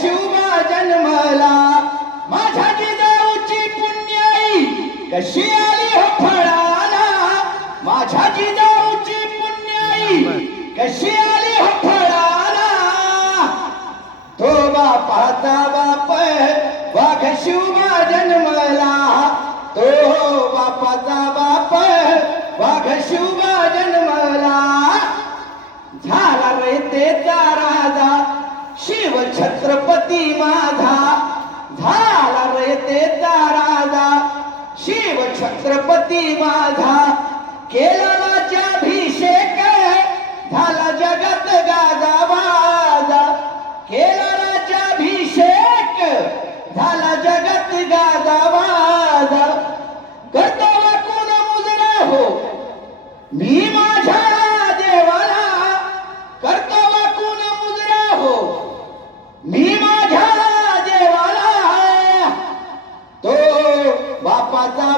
शिवबा जन्मला माझ्या जिजाऊची पुण्याई कशी आली हो फळाला माझ्या जिजाऊची पुण्याई कशी आली हो फळाला तो बापाचा बाप वाघ शिवबा जन्मला तो बापाचा बाप वाघ शिवबा जन्मला झाला रयतेचा राजा शिव छत्रपती माझा झाला रयतेचा राजा शिव छत्रपती माझा केला राज्याभिषेक झाला जगत गाजावाजा केला राज्याभिषेक झाला जगत गाजावाजा कर्तव्य कोण मुजरा हो मी माझ्या देवाला कर्तव्य कोण मुजरा हो मी माझ्या देवाला तो बापाचा